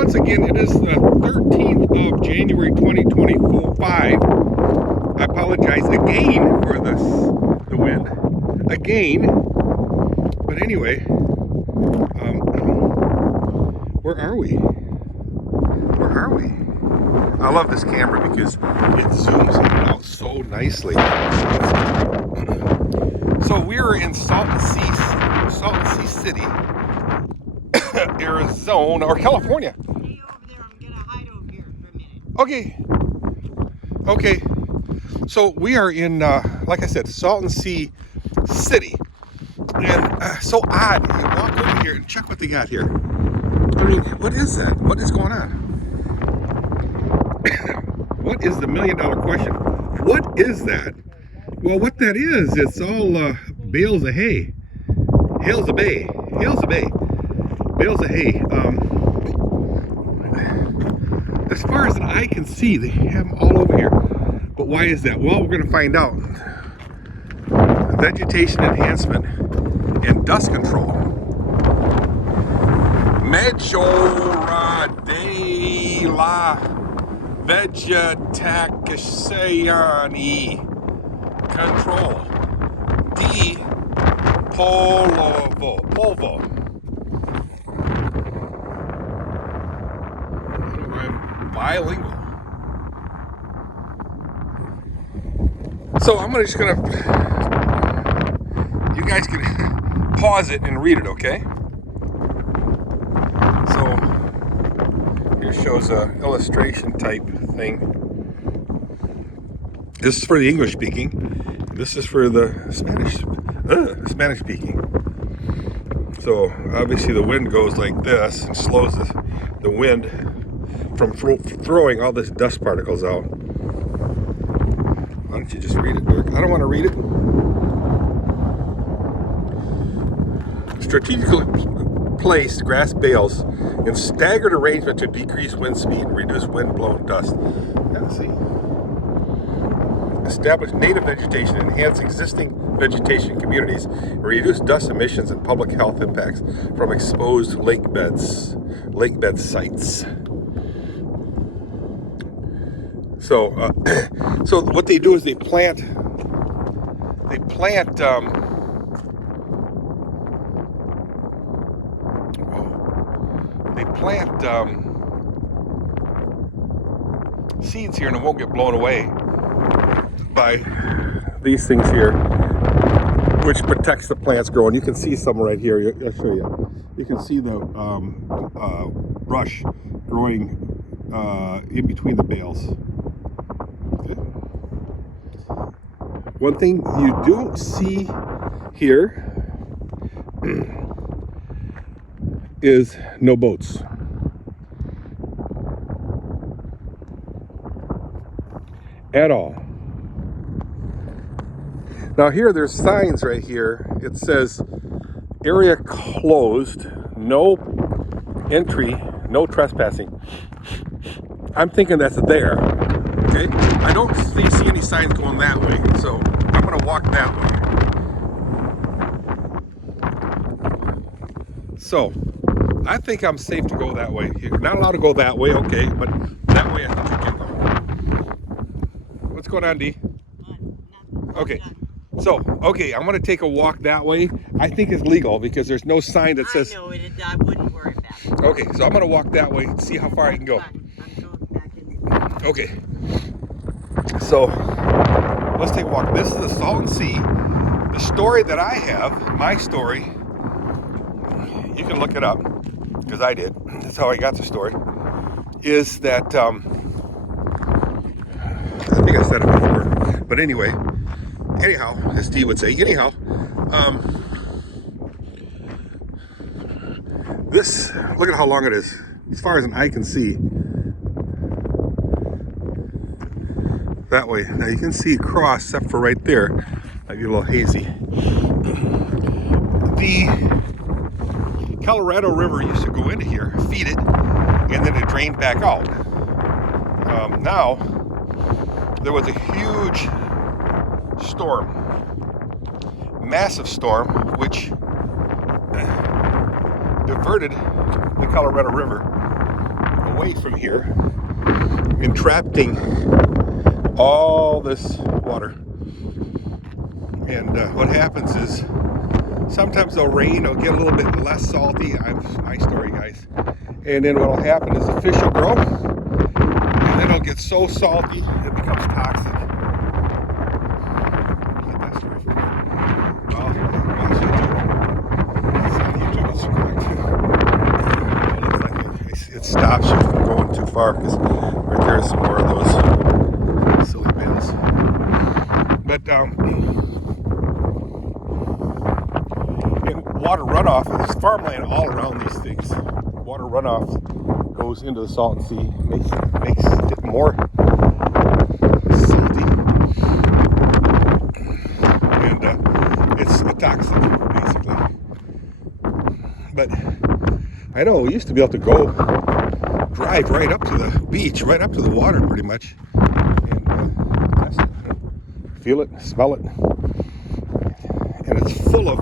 once again, it is the 13th of January 2025. I apologize again for the wind. Again. But anyway, where are we? Where are we? I love this camera because it zooms out so nicely. So we're in Salton Sea City, Arizona, or California. Stay over there. I'm gonna hide over here for a minute. Okay. Okay. So we are in, like I said, Salton Sea City. And so odd. You walk over here and check what they got here. I mean, what is that? What is going on? What is the million-dollar question? What is that? Well, what that is, it's all bales of hay. Bales of hay. Bales of hay. As far as the eye can see, they have them all over here. But why is that? Well, we're going to find out. Vegetation enhancement and dust control. Mejora de la vegetación control. D polvo. I'm bilingual. So I'm just gonna, you guys can pause it and read it, okay? So here shows a illustration type thing. This is for the English speaking. This is for the Spanish speaking. So obviously the wind goes like this and slows the wind from throwing all this dust particles out. Why don't you just read it, Dirk? I don't want to read it. Strategically placed grass bales in staggered arrangement to decrease wind speed and reduce wind-blown dust. Yeah, see. Establish native vegetation, enhance existing vegetation communities, and reduce dust emissions and public health impacts from exposed lake bed sites. So, so what they do is they plant seeds here, and it won't get blown away by these things here, which protects the plants growing. You can see some right here. I'll show you. You can see the brush growing in between the bales. Okay. One thing you don't see here is no boats. At all. Now here there's signs right here. It says area closed, no entry, no trespassing. I'm thinking that's there. Okay, I don't see any signs going that way, so I'm gonna walk that way. So I think I'm safe to go that way. You're not allowed to go that way, okay, but that way I think you can go. What's going on, D? Okay. So, okay, I'm going to take a walk that way. I think it's legal because there's no sign that says... I know it. I wouldn't worry about it. Okay, so I'm going to walk that way and see how far I can go. I'm going back in. Okay. So, let's take a walk. This is the Salton Sea. The story that I have, my story, you can look it up, because I did. That's how I got the story, is that, I think I said it before, but anyhow, as Steve would say, this, look at how long it is, as far as an eye can see. That way. Now you can see across, except for right there, might be a little hazy. The Colorado River used to go into here, feed it, and then it drained back out. Now, there was a huge storm, massive storm, which diverted the Colorado River away from here, entrapping all this water. And what happens is sometimes it'll rain, it'll get a little bit less salty. My story, guys. And then what'll happen is the fish will grow, and then it'll get so salty it becomes toxic. Get that story for you. Well, watch YouTube. It's on YouTube, it's correct. It looks like it stops you from going too far, because right there's some more of those silly bins. But water runoff, there's farmland all around these things. Water runoff goes into the Salton Sea, makes it more salty, and it's toxic, basically. But I know we used to be able to go drive right up to the beach, right up to the water, pretty much, and test it, feel it, smell it, and it's full of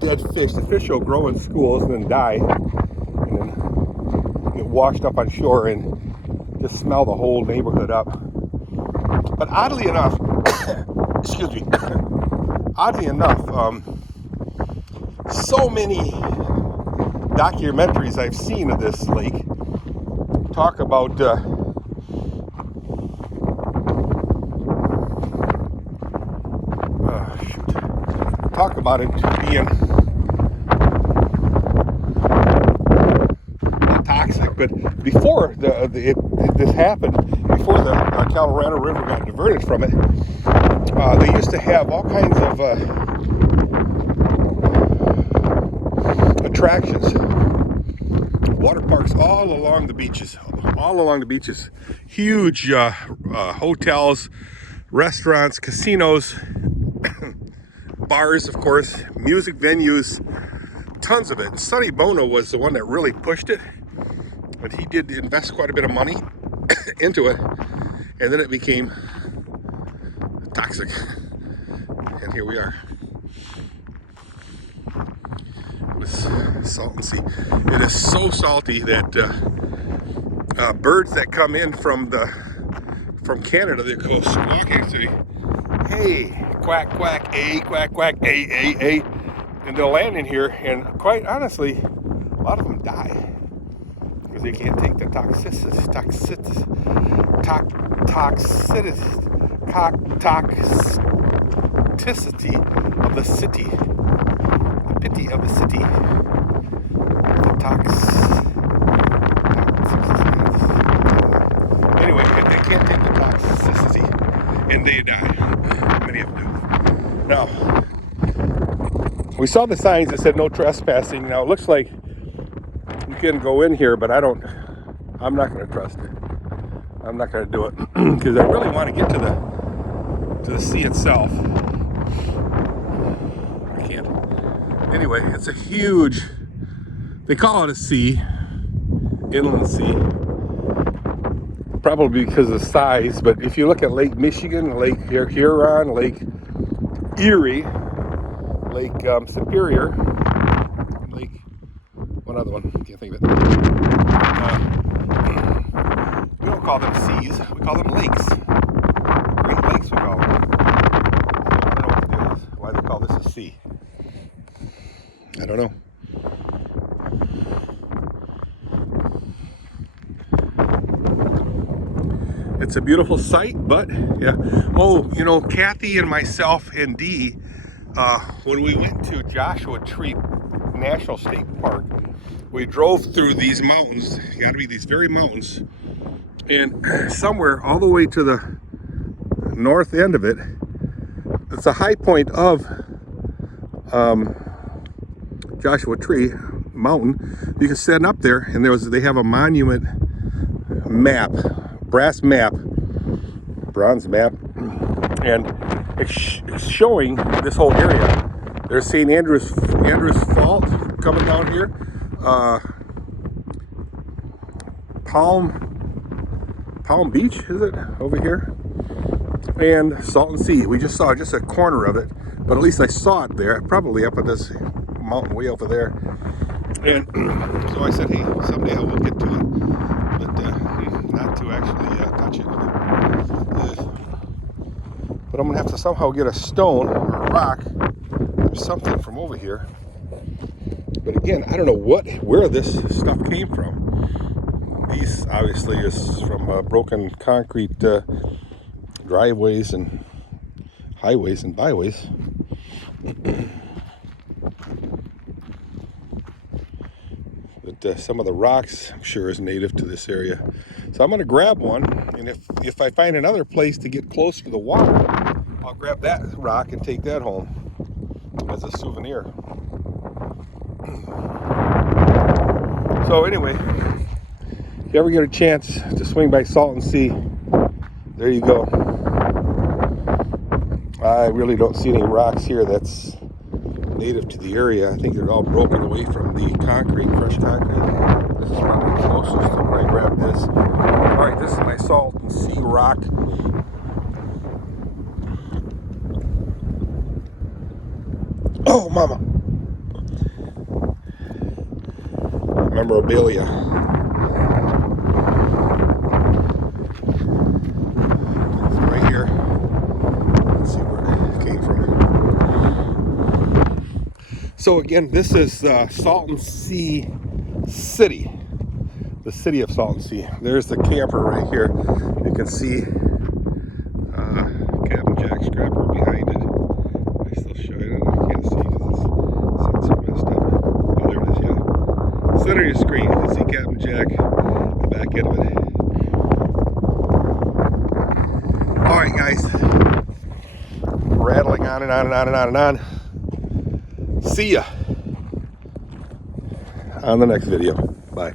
dead fish. The fish will grow in schools and then die, and then get washed up on shore and just smell the whole neighborhood up. But oddly enough, excuse me, oddly enough, so many documentaries I've seen of this lake talk about it being not toxic. But before this happened, before the Colorado River got diverted from it, they used to have all kinds of attractions, water parks all along the beaches, huge hotels, restaurants, casinos, bars, of course, music venues, tons of it. And Sonny Bono was the one that really pushed it, but he did invest quite a bit of money into it, and then it became toxic, and here we are. This Salton Sea. It is so salty that birds that come in from Canada, they go squawking to me, hey, quack, quack, quack, quack, a, and they'll land in here, and quite honestly, a lot of them die because they can't take the toxicity of the city, the pity of the city, the anyway, they can't take the toxicity, and they die. Many of them do. Now, we saw the signs that said no trespassing. Now it looks like you can go in here, but I'm not going to trust it. I'm not going to do it because I really want to get to the sea itself. I can't. Anyway, it's a huge, they call it a sea, inland sea, probably because of the size. But if you look at Lake Michigan, Lake Huron, Lake Erie, Lake Superior, Lake, one other one, can't think of it. We don't call them seas, we call them lakes. Great Lakes, we call them. I don't know what the deal is, why they call this a sea. I don't know. It's a beautiful sight, but yeah. Oh, you know, Kathy and myself and Dee, when we went to Joshua Tree National State Park, we drove through these mountains. You got to be these very mountains, and somewhere all the way to the north end of it, it's a high point of Joshua Tree Mountain. You can stand up there, and they have a monument map, bronze map, and it's showing this whole area. There's St. Andrew's Fault coming down here, Palm Beach, is it over here, and Salton Sea. We just saw just a corner of it, but at least I saw it there, probably up at this mountain way over there. And so I said, hey, someday I will get to it, but not to actually touch it. But I'm gonna have to somehow get a stone or a rock or something from over here. But again, I don't know where this stuff came from. These obviously is from broken concrete driveways and highways and byways. But some of the rocks, I'm sure, is native to this area. So I'm going to grab one, and if I find another place to get close to the water, I'll grab that rock and take that home as a souvenir. So anyway, if you ever get a chance to swing by Salton Sea, there you go. I really don't see any rocks here that's native to the area. I think they're all broken away from the concrete, fresh concrete. This is probably the closest to where I grabbed this. All right, this is my Salton Sea rock. Oh, mama. Memorabilia. It's right here. Let's see where it came from. So again, this is Salton Sea City. The city of Salton Sea. There's the camper right here. You can see Captain Jack Scrapper behind it. I still show it. I can't see because it's so messed up. Oh, there it is, yeah. Center of your screen, you can see Captain Jack, the back end of it. Alright guys, rattling on and on and on and on and on. See ya on the next video. Bye.